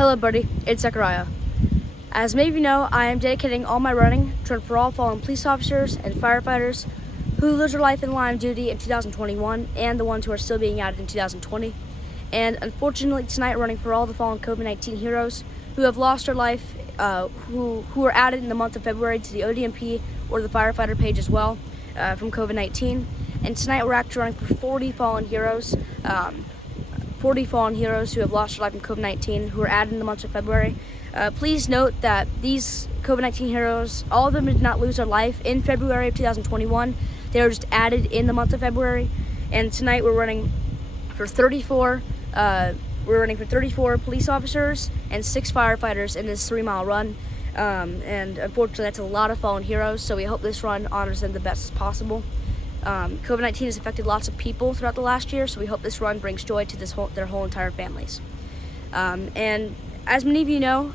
Hello buddy, it's Zachariah. As many of you know, I am dedicating all my running for all fallen police officers and firefighters who lose their life in line of duty in 2021 and the ones who are still being added in 2020. And unfortunately tonight running for all the fallen COVID-19 heroes who have lost their life, who were added in the month of February to the ODMP or the firefighter page as well from COVID-19. And tonight we're actually running for 40 fallen heroes. 40 fallen heroes who have lost their life in COVID-19 who were added in the month of February. Please note that these COVID-19 heroes, all of them did not lose their life in February of 2021. They were just added in the month of February. And tonight we're running for 34 police officers and 6 firefighters in this 3-mile run. And unfortunately that's a lot of fallen heroes, so we hope this run honors them the best as possible. COVID-19 has affected lots of people throughout the last year, so we hope this run brings joy to their whole entire families. And as many of you know,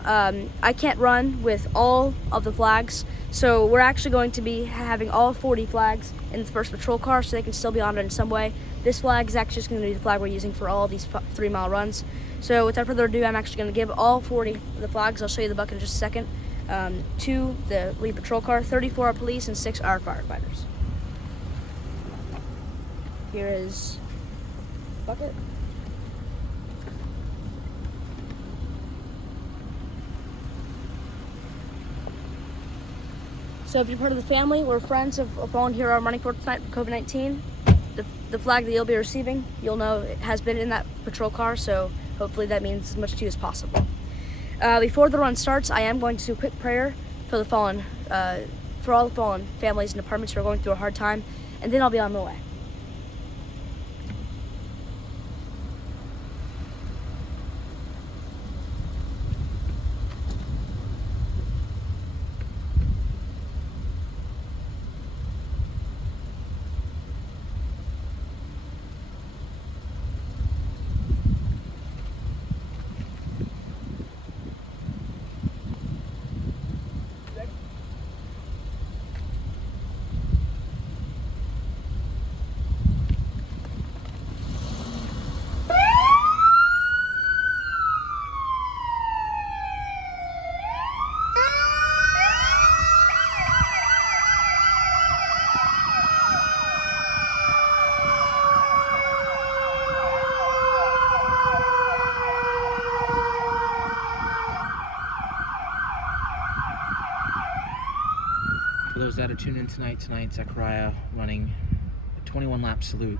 I can't run with all of the flags, so we're actually going to be having all 40 flags in the first patrol car so they can still be honored in some way. This flag is actually just going to be the flag we're using for all of these 3-mile runs. So without further ado, I'm actually going to give all 40 of the flags, I'll show you the bucket in just a second, to the lead patrol car. 34 are police and 6 are firefighters. Here is bucket. So if you're part of the family or friends of a fallen hero I'm running for tonight for COVID-19, the flag that you'll be receiving, you'll know it has been in that patrol car, so hopefully that means as much to you as possible. Before the run starts, I am going to do a quick prayer for the fallen, for all the fallen families and departments who are going through a hard time, and then I'll be on my way. For those that are tuned in tonight, Zachariah running a 21-lap salute,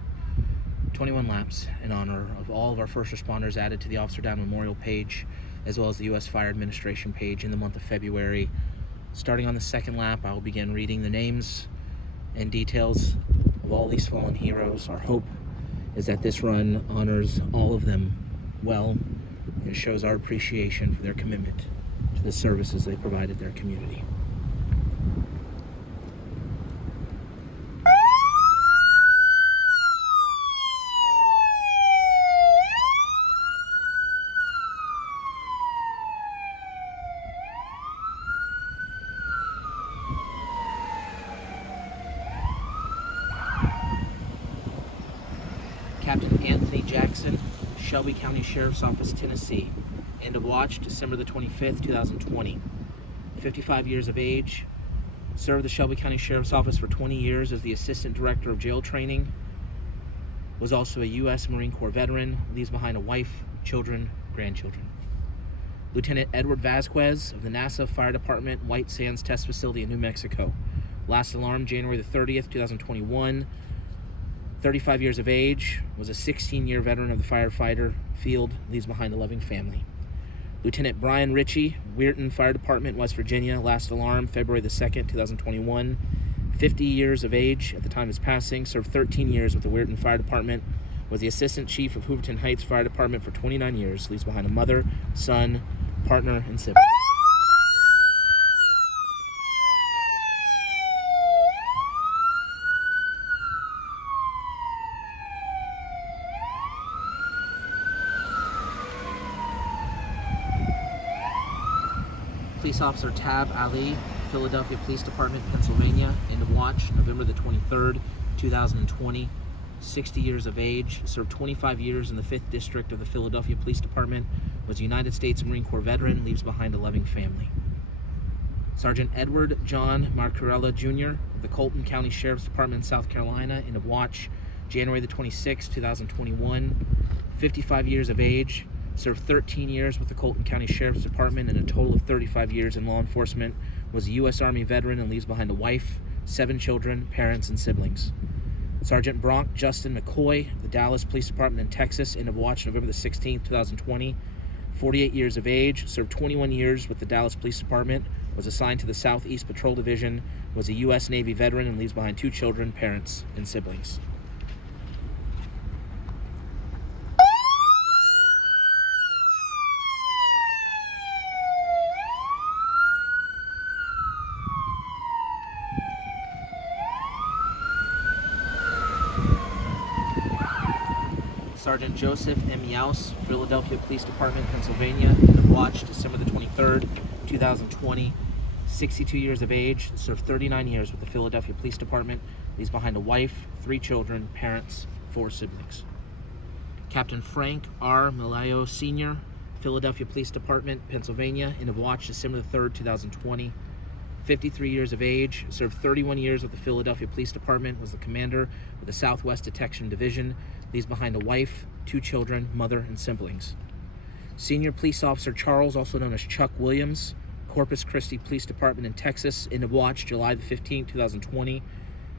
21 laps in honor of all of our first responders added to the Officer Down Memorial page, as well as the U.S. Fire Administration page in the month of February. Starting on the 2nd lap, I will begin reading the names and details of all these fallen heroes. Our hope is that this run honors all of them well and shows our appreciation for their commitment to the services they provided their community. Captain Anthony Jackson, Shelby County Sheriff's Office, Tennessee. End of watch, December the 25th, 2020. 55 years of age. Served the Shelby County Sheriff's Office for 20 years as the Assistant Director of Jail Training. Was also a U.S. Marine Corps veteran. Leaves behind a wife, children, grandchildren. Lieutenant Edward Vasquez of the NASA Fire Department, White Sands Test Facility in New Mexico. Last alarm, January the 30th, 2021. 35 years of age, was a 16-year veteran of the firefighter field, leaves behind a loving family. Lieutenant Brian Ritchie, Weirton Fire Department, West Virginia, last alarm, February the 2nd, 2021. 50 years of age at the time of his passing, served 13 years with the Weirton Fire Department, was the Assistant Chief of Hooverton Heights Fire Department for 29 years, leaves behind a mother, son, partner, and sibling. Police Officer Tab Ali, Philadelphia Police Department, Pennsylvania. End of watch, November the 23rd, 2020. 60 years of age, served 25 years in the 5th District of the Philadelphia Police Department, was a United States Marine Corps veteran, leaves behind a loving family. Sergeant Edward John Marcarella Jr. of the Colton County Sheriff's Department, South Carolina, end of watch, January the 26th, 2021, 55 years of age, served 13 years with the Colton County Sheriff's Department and a total of 35 years in law enforcement, was a U.S. Army veteran and leaves behind a wife, 7 children, parents, and siblings. Sergeant Bronk Justin McCoy of the Dallas Police Department in Texas, end of watch November the 16th, 2020, 48 years of age, served 21 years with the Dallas Police Department, was assigned to the Southeast Patrol Division, was a U.S. Navy veteran and leaves behind 2 children, parents, and siblings. Sergeant Joseph M. Yaus, Philadelphia Police Department, Pennsylvania, end of watch, December the 23rd, 2020, 62 years of age, served 39 years with the Philadelphia Police Department, leaves behind a wife, 3 children, parents, 4 siblings. Captain Frank R. Malayo Sr., Philadelphia Police Department, Pennsylvania, end of watch, December the 3rd, 2020, 53 years of age, served 31 years with the Philadelphia Police Department, was the commander of the Southwest Detection Division, leaves behind a wife, 2 children, mother, and siblings. Senior Police Officer Charles, also known as Chuck Williams, Corpus Christi Police Department in Texas, end of watch, July the 15th, 2020,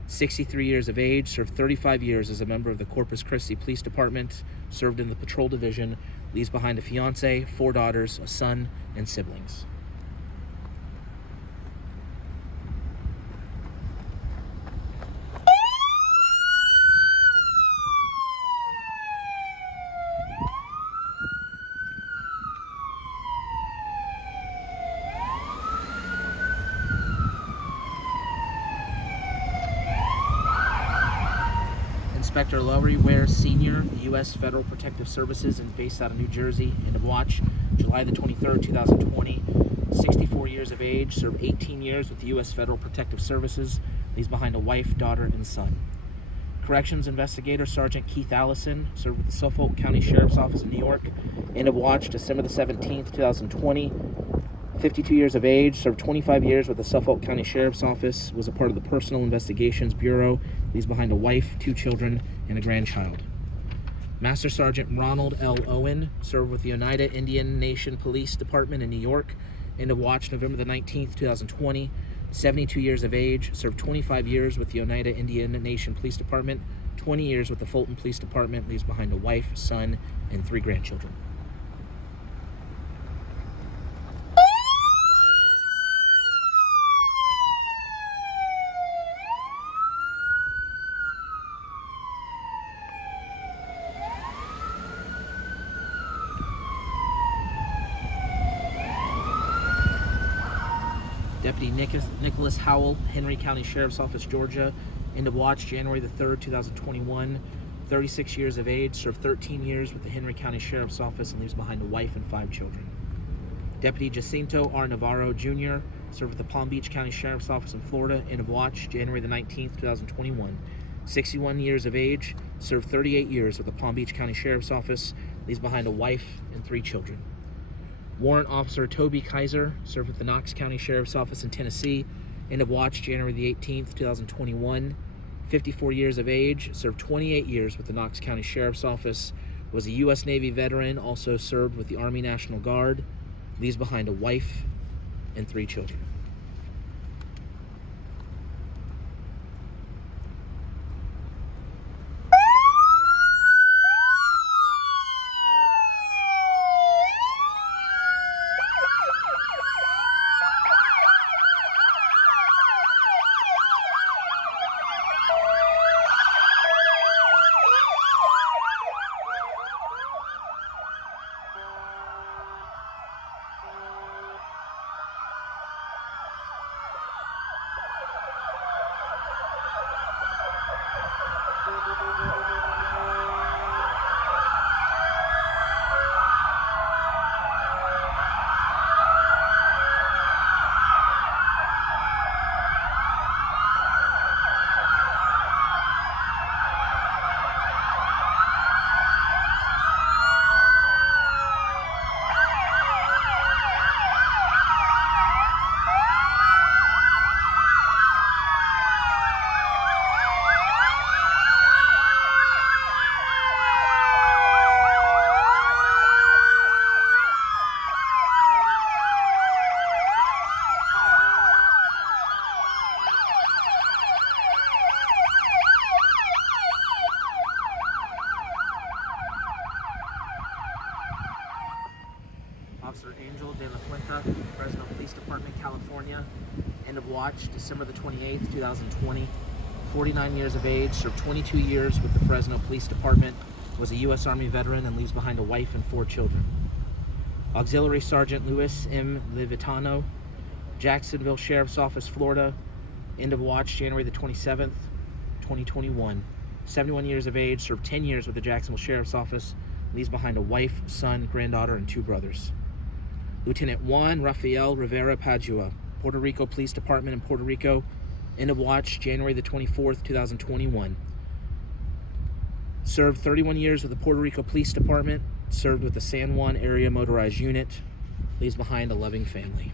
63 years of age, served 35 years as a member of the Corpus Christi Police Department, served in the Patrol Division, leaves behind a fiance, 4 daughters, a son, and siblings. Inspector Lowry Ware Sr., U.S. Federal Protective Services, and based out of New Jersey, end of watch, July the 23rd, 2020, 64 years of age, served 18 years with the U.S. Federal Protective Services, leaves behind a wife, daughter, and son. Corrections Investigator Sergeant Keith Allison, served with the Suffolk County Sheriff's Office in New York, end of watch, December the 17th, 2020, 52 years of age, served 25 years with the Suffolk County Sheriff's Office, was a part of the Personal Investigations Bureau, leaves behind a wife, 2 children, and a grandchild. Master Sergeant Ronald L. Owen, served with the Oneida Indian Nation Police Department in New York, end of watch November the 19th, 2020, 72 years of age, served 25 years with the Oneida Indian Nation Police Department, 20 years with the Fulton Police Department, leaves behind a wife, son, and 3 grandchildren. Deputy Nicholas Howell, Henry County Sheriff's Office, Georgia, end of watch, January the 3rd, 2021, 36 years of age, served 13 years with the Henry County Sheriff's Office and leaves behind a wife and 5 children. Deputy Jacinto R. Navarro, Jr., served with the Palm Beach County Sheriff's Office in Florida, end of watch, January the 19th, 2021, 61 years of age, served 38 years with the Palm Beach County Sheriff's Office, leaves behind a wife and 3 children. Warrant Officer Toby Kaiser, served with the Knox County Sheriff's Office in Tennessee, end of watch, January the 18th, 2021, 54 years of age, served 28 years with the Knox County Sheriff's Office, was a U.S. Navy veteran, also served with the Army National Guard, leaves behind a wife and 3 children. Officer Angel De La Fuente, Fresno Police Department, California. End of watch, December the 28th, 2020. 49 years of age, served 22 years with the Fresno Police Department, was a U.S. Army veteran, and leaves behind a wife and 4 children. Auxiliary Sergeant Luis M. Livitano, Jacksonville Sheriff's Office, Florida. End of watch, January the 27th, 2021. 71 years of age, served 10 years with the Jacksonville Sheriff's Office, leaves behind a wife, son, granddaughter, and 2 brothers. Lieutenant Juan Rafael Rivera Padua, Puerto Rico Police Department in Puerto Rico. End of watch, January the 24th, 2021. Served 31 years with the Puerto Rico Police Department, served with the San Juan Area Motorized Unit, leaves behind a loving family.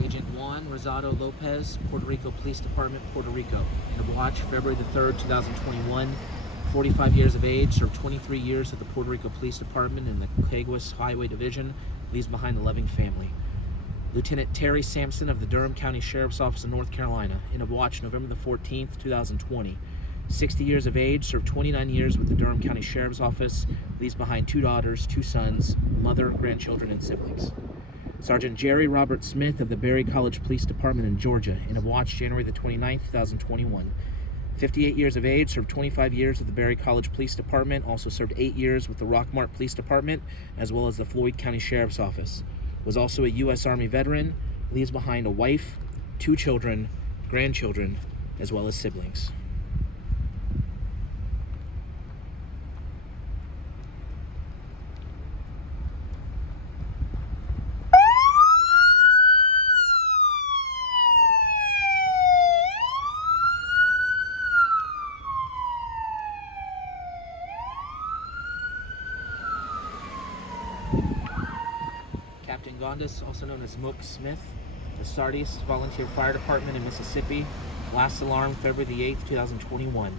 Agent Juan Rosado Lopez, Puerto Rico Police Department, Puerto Rico. End of watch, February the 3rd, 2021. 45 years of age, served 23 years at the Puerto Rico Police Department in the Caguas Highway Division, leaves behind a loving family. Lieutenant Terry Sampson of the Durham County Sheriff's Office in North Carolina. End of watch, November the 14th, 2020. 60 years of age, served 29 years with the Durham County Sheriff's Office, leaves behind 2 daughters, 2 sons, mother, grandchildren, and siblings. Sergeant Jerry Robert Smith of the Berry College Police Department in Georgia. End of watch, January the 29th, 2021. 58 years of age, served 25 years with the Berry College Police Department, also served 8 years with the Rockmart Police Department, as well as the Floyd County Sheriff's Office. Was also a U.S. Army veteran, leaves behind a wife, 2 children, grandchildren, as well as siblings. Captain Gondis, also known as Mook Smith, the Sardis Volunteer Fire Department in Mississippi. Last alarm, February the 8th, 2021.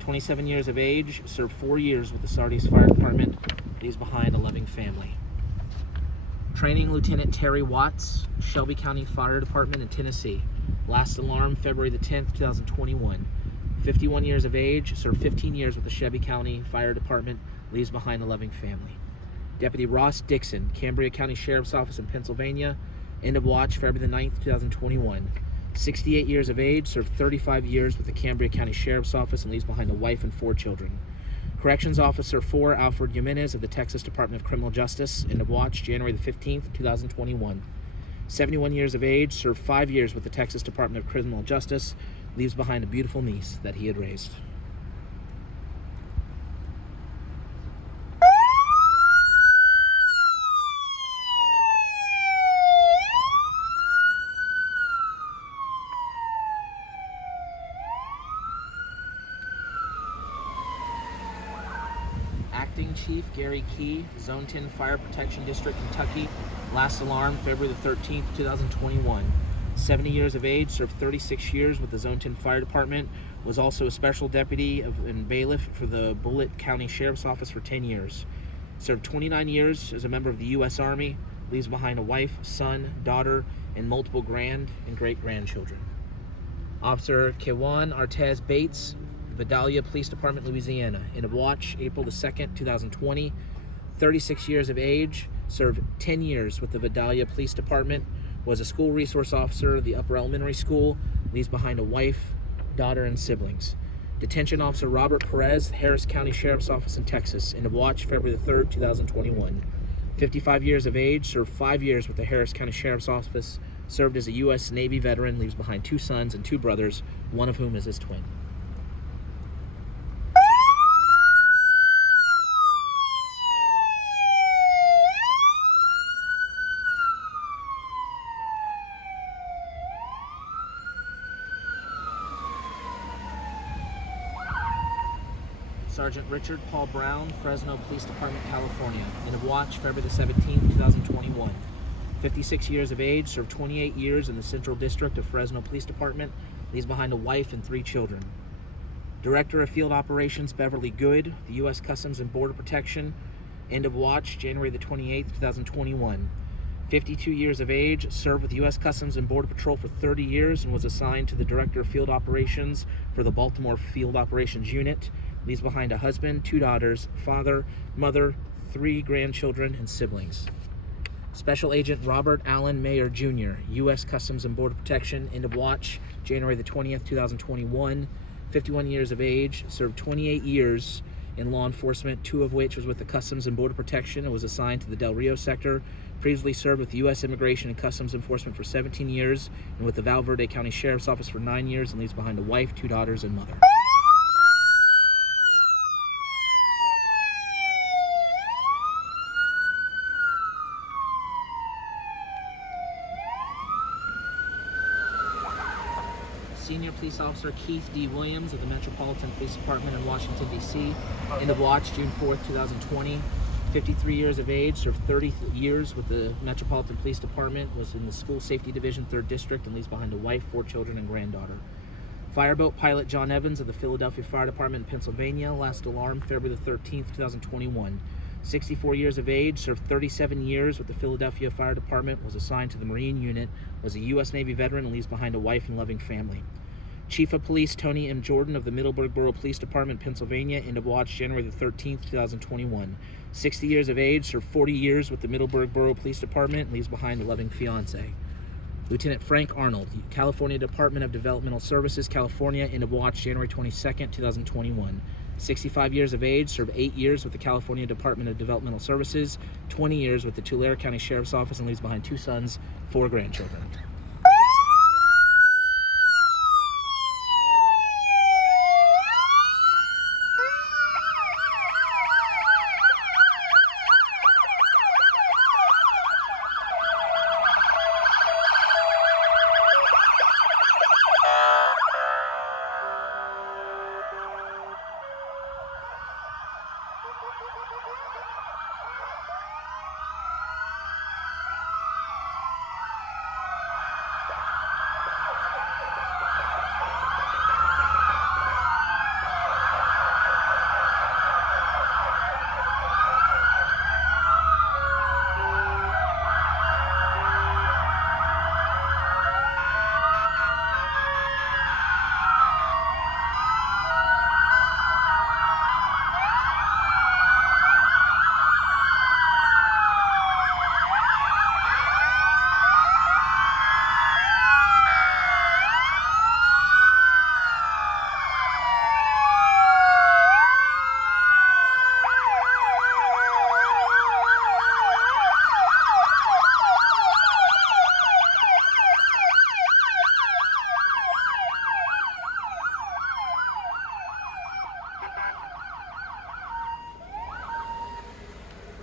27 years of age, served 4 years with the Sardis Fire Department, leaves behind a loving family. Training Lieutenant Terry Watts, Shelby County Fire Department in Tennessee. Last alarm, February the 10th, 2021. 51 years of age, served 15 years with the Shelby County Fire Department, leaves behind a loving family. Deputy Ross Dixon, Cambria County Sheriff's Office in Pennsylvania. End of watch, February the 9th, 2021. 68 years of age, served 35 years with the Cambria County Sheriff's Office, and leaves behind a wife and 4 children. Corrections Officer 4 Alfred Jimenez of the Texas Department of Criminal Justice. End of watch, January the 15th, 2021. 71 years of age, served 5 years with the Texas Department of Criminal Justice, leaves behind a beautiful niece that he had raised. Acting Chief Gary Key, Zone 10 Fire Protection District, Kentucky. Last alarm, February the 13th, 2021. 70 years of age, served 36 years with the Zone 10 Fire Department. Was also a special deputy and bailiff for the Bullitt County Sheriff's Office for 10 years. Served 29 years as a member of the U.S. Army. Leaves behind a wife, son, daughter, and multiple grand and great-grandchildren. Officer Kewan Artez Bates, Vidalia Police Department, Louisiana. End of watch, April the 2nd, 2020. 36 years of age, served 10 years with the Vidalia Police Department. Was a school resource officer of the upper elementary school. Leaves behind a wife, daughter, and siblings. Detention Officer Robert Perez, Harris County Sheriff's Office in Texas. End of watch, February the 3rd, 2021. 55 years of age, served 5 years with the Harris County Sheriff's Office. Served as a U.S. Navy veteran. Leaves behind 2 sons and 2 brothers, one of whom is his twin. Sergeant Richard Paul Brown, Fresno Police Department, California. End of watch, February the 17th, 2021. 56 years of age, served 28 years in the Central District of Fresno Police Department, leaves behind a wife and 3 children. Director of Field Operations, Beverly Good, the U.S. Customs and Border Protection, end of watch, January the 28th, 2021. 52 years of age, served with U.S. Customs and Border Patrol for 30 years and was assigned to the Director of Field Operations for the Baltimore Field Operations Unit. Leaves behind a husband, 2 daughters, father, mother, 3 grandchildren, and siblings. Special Agent Robert Allen Mayer Jr., U.S. Customs and Border Protection, end of watch, January the 20th, 2021. 51 years of age, served 28 years in law enforcement, 2 of which was with the Customs and Border Protection and was assigned to the Del Rio sector. Previously served with the U.S. Immigration and Customs Enforcement for 17 years and with the Val Verde County Sheriff's Office for 9 years and leaves behind a wife, 2 daughters, and mother. Senior Police Officer Keith D. Williams of the Metropolitan Police Department in Washington, D.C. End of watch, June 4th, 2020. 53 years of age, served 30 years with the Metropolitan Police Department, was in the School Safety Division, 3rd District, and leaves behind a wife, 4 children, and granddaughter. Fireboat Pilot John Evans of the Philadelphia Fire Department in Pennsylvania, last alarm February the 13th, 2021. 64 years of age, served 37 years with the Philadelphia Fire Department, was assigned to the Marine Unit, was a U.S. Navy veteran, and leaves behind a wife and loving family. Chief of Police Tony M. Jordan of the Middleburg Borough Police Department, Pennsylvania, end of watch January the 13th, 2021. 60 years of age, served 40 years with the Middleburg Borough Police Department, and leaves behind a loving fiance. Lieutenant Frank Arnold, California Department of Developmental Services, California, end of watch January 22nd, 2021. 65 years of age, served 8 years with the California Department of Developmental Services, 20 years with the Tulare County Sheriff's Office, and leaves behind 2 sons, 4 grandchildren.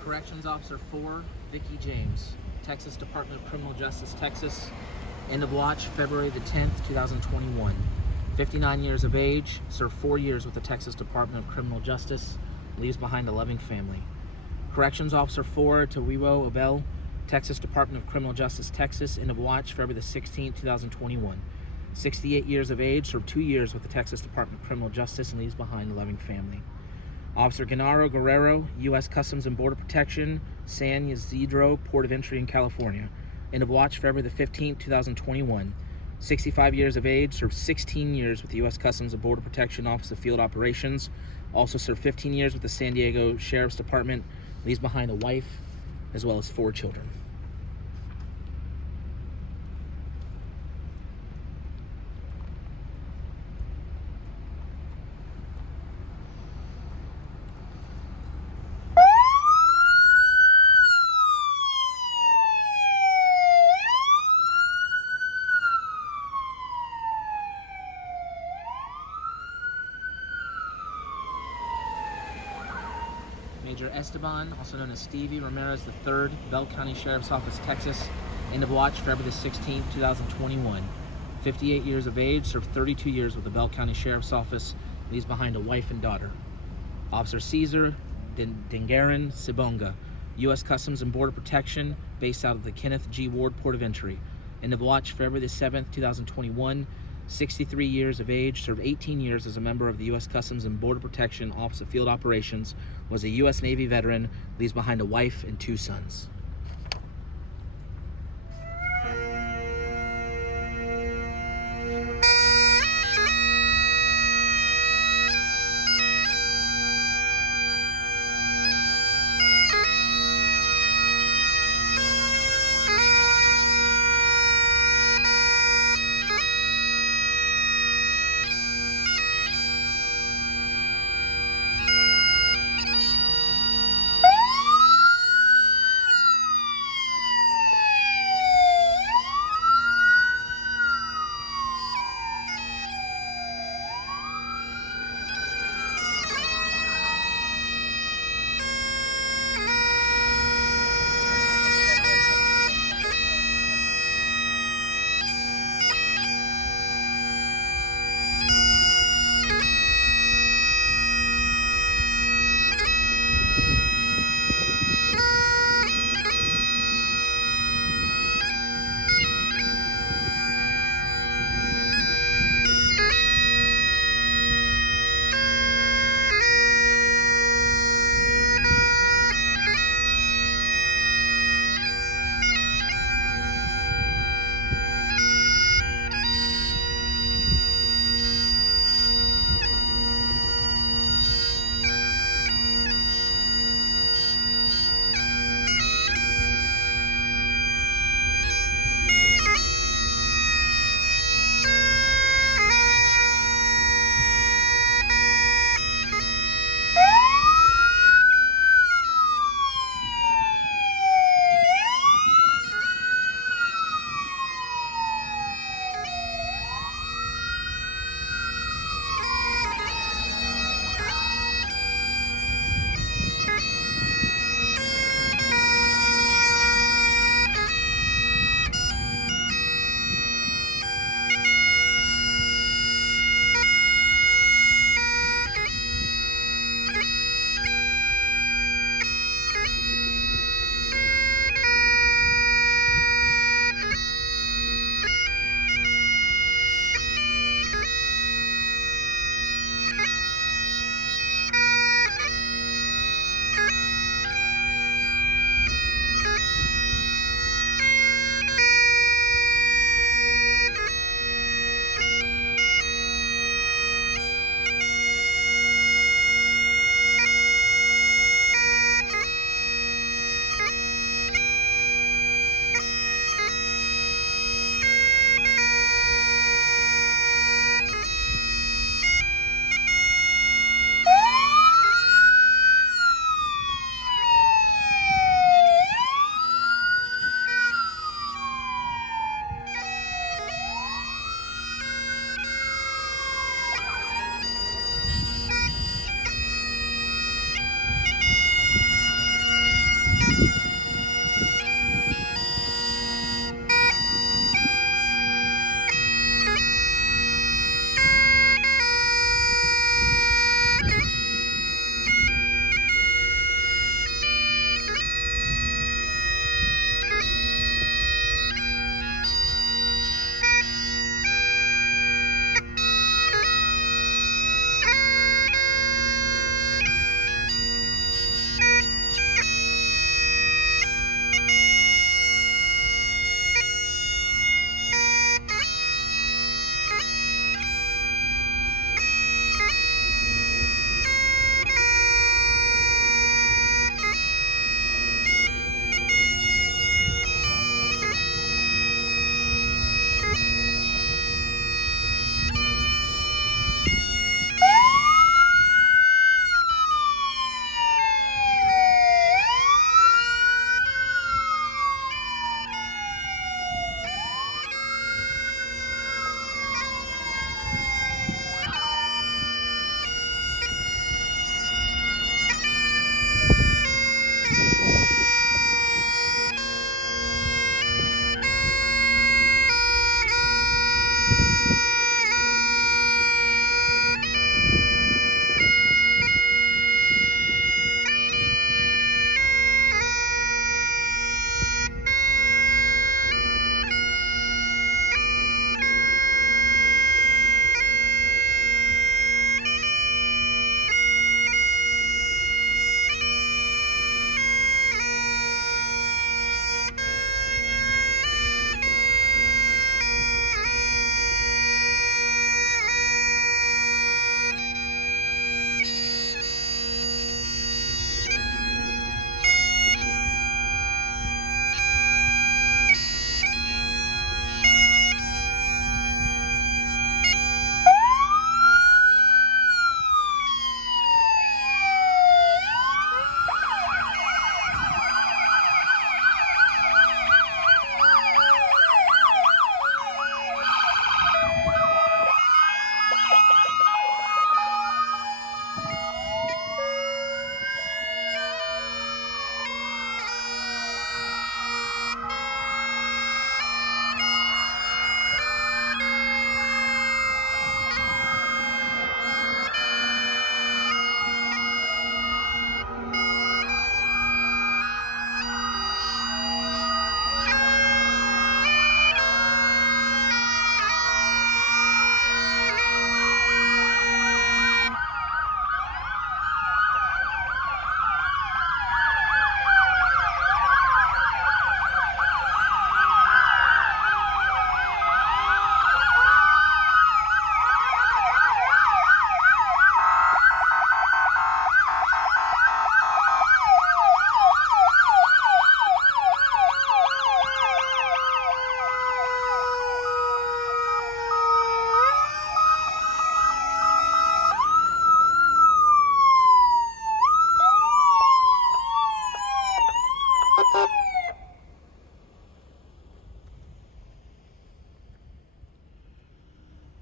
Corrections Officer 4, Vicki James, Texas Department of Criminal Justice, Texas. End of watch, February the 10th, 2021. 59 years of age, served 4 years with the Texas Department of Criminal Justice, leaves behind a loving family. Corrections Officer 4, Tawiwo Abel, Texas Department of Criminal Justice, Texas. End of watch, February the 16th, 2021. 68 years of age, served 2 years with the Texas Department of Criminal Justice, and leaves behind a loving family. Officer Genaro Guerrero, U.S. Customs and Border Protection, San Ysidro, Port of Entry in California. End of watch, February the 15th, 2021. 65 years of age, served 16 years with the U.S. Customs and Border Protection Office of Field Operations. Also served 15 years with the San Diego Sheriff's Department. Leaves behind a wife as well as 4 children. Major Esteban, also known as Stevie Ramirez III, Bell County Sheriff's Office, Texas. End of watch, February the 16th, 2021. 58 years of age, served 32 years with the Bell County Sheriff's Office, leaves behind a wife and daughter. Officer Cesar Dingaran Sibonga, U.S. Customs and Border Protection, based out of the Kenneth G. Ward Port of Entry. End of watch, February the 7th, 2021. 63 years of age, served 18 years as a member of the U.S. Customs and Border Protection Office of Field Operations, was a U.S. Navy veteran, leaves behind a wife and 2 sons.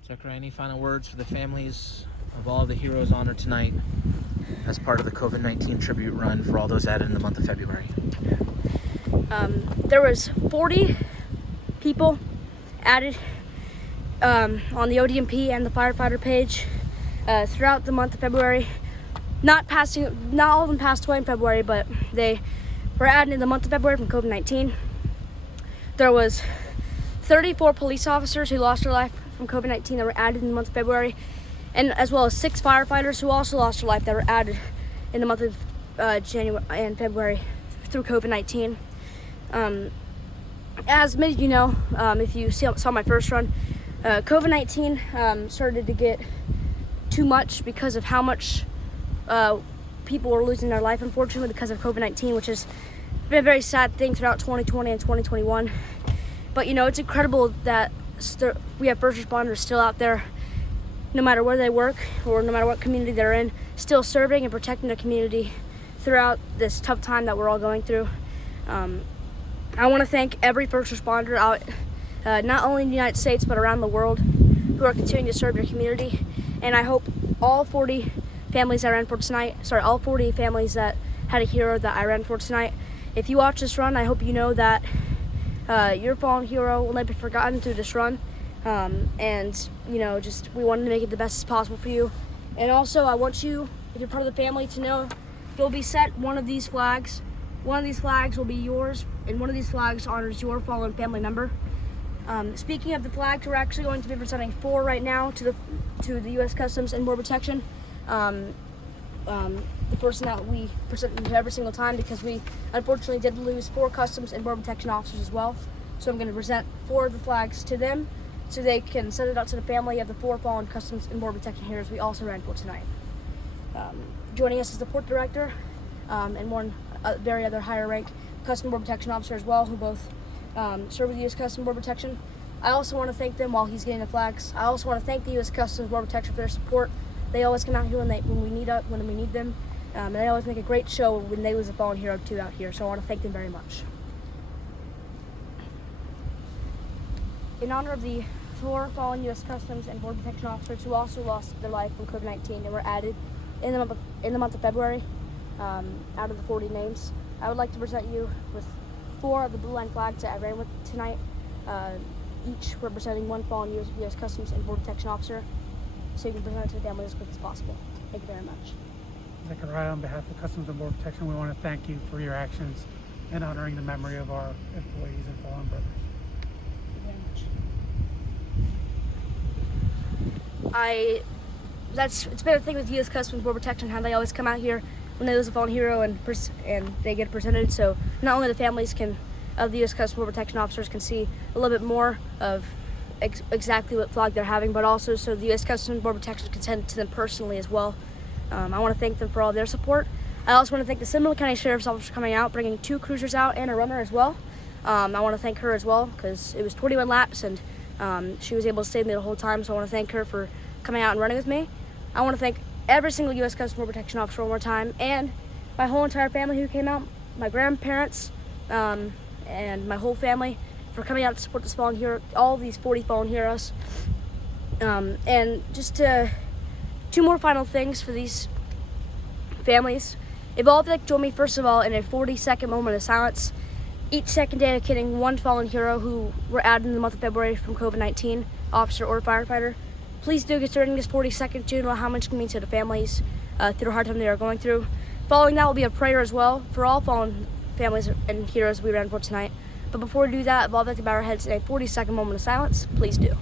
Zachariah, any final words for the families of all the heroes honored tonight as part of the COVID-19 tribute run for all those added in the month of February? There was 40 people added on the ODMP and the firefighter page throughout the month of February. Not all of them passed away in February, but they were added in the month of February from COVID-19. There was 34 police officers who lost their life from COVID-19 that were added in the month of February, and as well as 6 firefighters who also lost their life that were added in the month of January and February through COVID-19. As many of you know, if you saw my first run, COVID-19 started to get too much because of how much people were losing their life, unfortunately, because of COVID-19, which has been a very sad thing throughout 2020 and 2021. But it's incredible that we have first responders still out there, no matter where they work or no matter what community they're in, still serving and protecting the community throughout this tough time that we're all going through. I want to thank every first responder out, not only in the United States, but around the world, who are continuing to serve their community. And I hope all 40 families that I ran for tonight, all 40 families that had a hero that I ran for tonight, if you watch this run, I hope you know that your fallen hero will never be forgotten through this run. And we wanted to make it the best as possible for you. And also, I want you, if you're part of the family, to know you'll be sent one of these flags. One of these flags will be yours, and one of these flags honors your fallen family member. Speaking of the flags, we're actually going to be presenting 4 right now to the U.S. Customs and Border Protection. The person that we present to every single time, because we unfortunately did lose 4 Customs and Border Protection officers as well. So I'm going to present 4 of the flags to them so they can send it out to the family of the 4 fallen Customs and Border Protection heroes we also ran for tonight. Joining us is the Port Director and one very other higher rank Customs and Border Protection officer as well, who both serve with the U.S. Customs and Border Protection. I also want to thank them while he's getting the flags. I also want to thank the U.S. Customs and Border Protection for their support. They always come out here when we need them, and they always make a great show when they lose a fallen hero too out here. So I want to thank them very much. In honor of the 4 fallen U.S. Customs and Border Protection officers who also lost their life from COVID-19 and were added in the month of February, out of the 40 names, I would like to present you with 4 of the blue line flags that I ran with tonight, each representing 1 fallen U.S. Customs and Border Protection officer, so you can present it to the family as quick as possible. Thank you very much. Zachariah, on behalf of Customs and Border Protection, we want to thank you for your actions in honoring the memory of our employees and fallen brothers. Thank you very much. It's been a thing with U.S. Customs and Border Protection, how they always come out here when they lose a fallen hero and they get presented, so not only the families of the U.S. Customs and Border Protection officers can see a little bit more of exactly what flag they're having, but also so the U.S. Customs and Border Protection can send it to them personally as well. I want to thank them for all their support. I also want to thank the Seminole County Sheriff's Office for coming out, bringing 2 cruisers out and a runner as well. I want to thank her as well because it was 21 laps and she was able to stay with me the whole time, so I want to thank her for coming out and running with me. I want to thank every single U.S. Customs and Border Protection officer one more time, and my whole entire family who came out, my grandparents, and my whole family for coming out to support this fallen hero, all these 40 fallen heroes. And just 2 more final things for these families. If all of you like to join me, first of all, in a 40-second moment of silence, each second dedicating 1 fallen hero who were added in the month of February from COVID-19, officer or firefighter. Please do considering this 40 seconds to know how much it can mean to the families through the hard time they are going through. Following that will be a prayer as well for all fallen families and heroes we ran for tonight. But before we do that, if all of you like to bow our heads in a 40-second moment of silence, please do.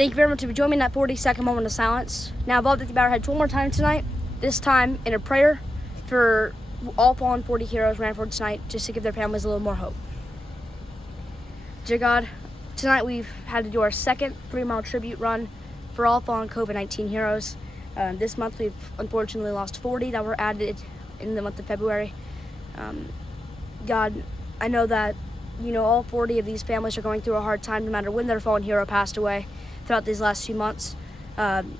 Thank you very much for joining me in that 40-second moment of silence. Now, bow with our heads one more time tonight, this time in a prayer for all fallen 40 heroes ran for tonight, just to give their families a little more hope. Dear God, tonight we've had to do our second 3-mile tribute run for all fallen COVID-19 heroes. This month we've unfortunately lost 40 that were added in the month of February. God, I know that, all 40 of these families are going through a hard time no matter when their fallen hero passed away throughout these last few months. And,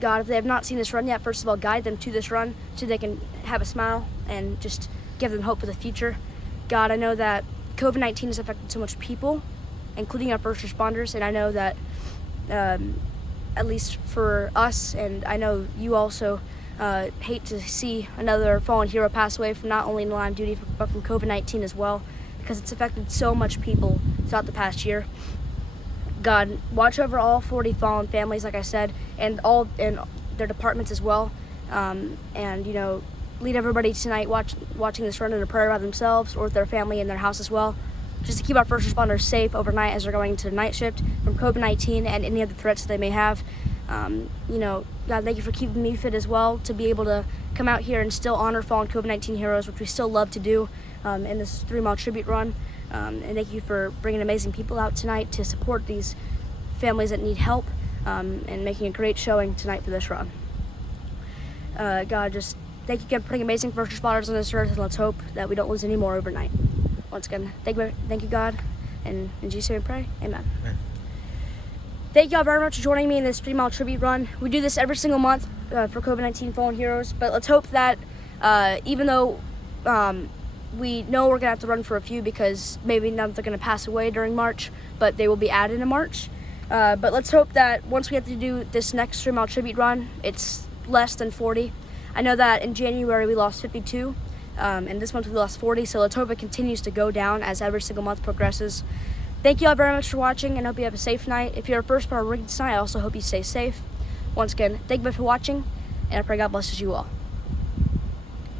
God, if they have not seen this run yet, first of all, guide them to this run so they can have a smile and just give them hope for the future. God, I know that COVID-19 has affected so much people, including our first responders, and I know that, at least for us, and I know you also hate to see another fallen hero pass away from not only in line of duty, but from COVID-19 as well, because it's affected so much people throughout the past year. God, watch over all 40 fallen families, like I said, and all in their departments as well. And, lead everybody tonight watching this run in a prayer by themselves or with their family in their house as well, just to keep our first responders safe overnight as they're going into the night shift from COVID-19 and any other threats they may have. God, thank you for keeping me fit as well to be able to come out here and still honor fallen COVID-19 heroes, which we still love to do in this 3-mile tribute run. And thank you for bringing amazing people out tonight to support these families that need help and making a great showing tonight for this run. God, just thank you again for putting amazing first responders on this earth, and let's hope that we don't lose any more overnight. Once again, thank you, God, and in Jesus' name we pray, amen. Thank y'all very much for joining me in this 3-mile tribute run. We do this every single month for COVID-19 fallen heroes, but let's hope that even though we know we're going to have to run for a few because maybe none they're going to pass away during March, but they will be added in March. But let's hope that once we have to do this next 3-mile tribute run, it's less than 40. I know that in January we lost 52, and this month we lost 40, so let's hope it continues to go down as every single month progresses. Thank you all very much for watching, and hope you have a safe night. If you're a first part of rigging tonight, I also hope you stay safe. Once again, thank you for watching, and I pray God blesses you all.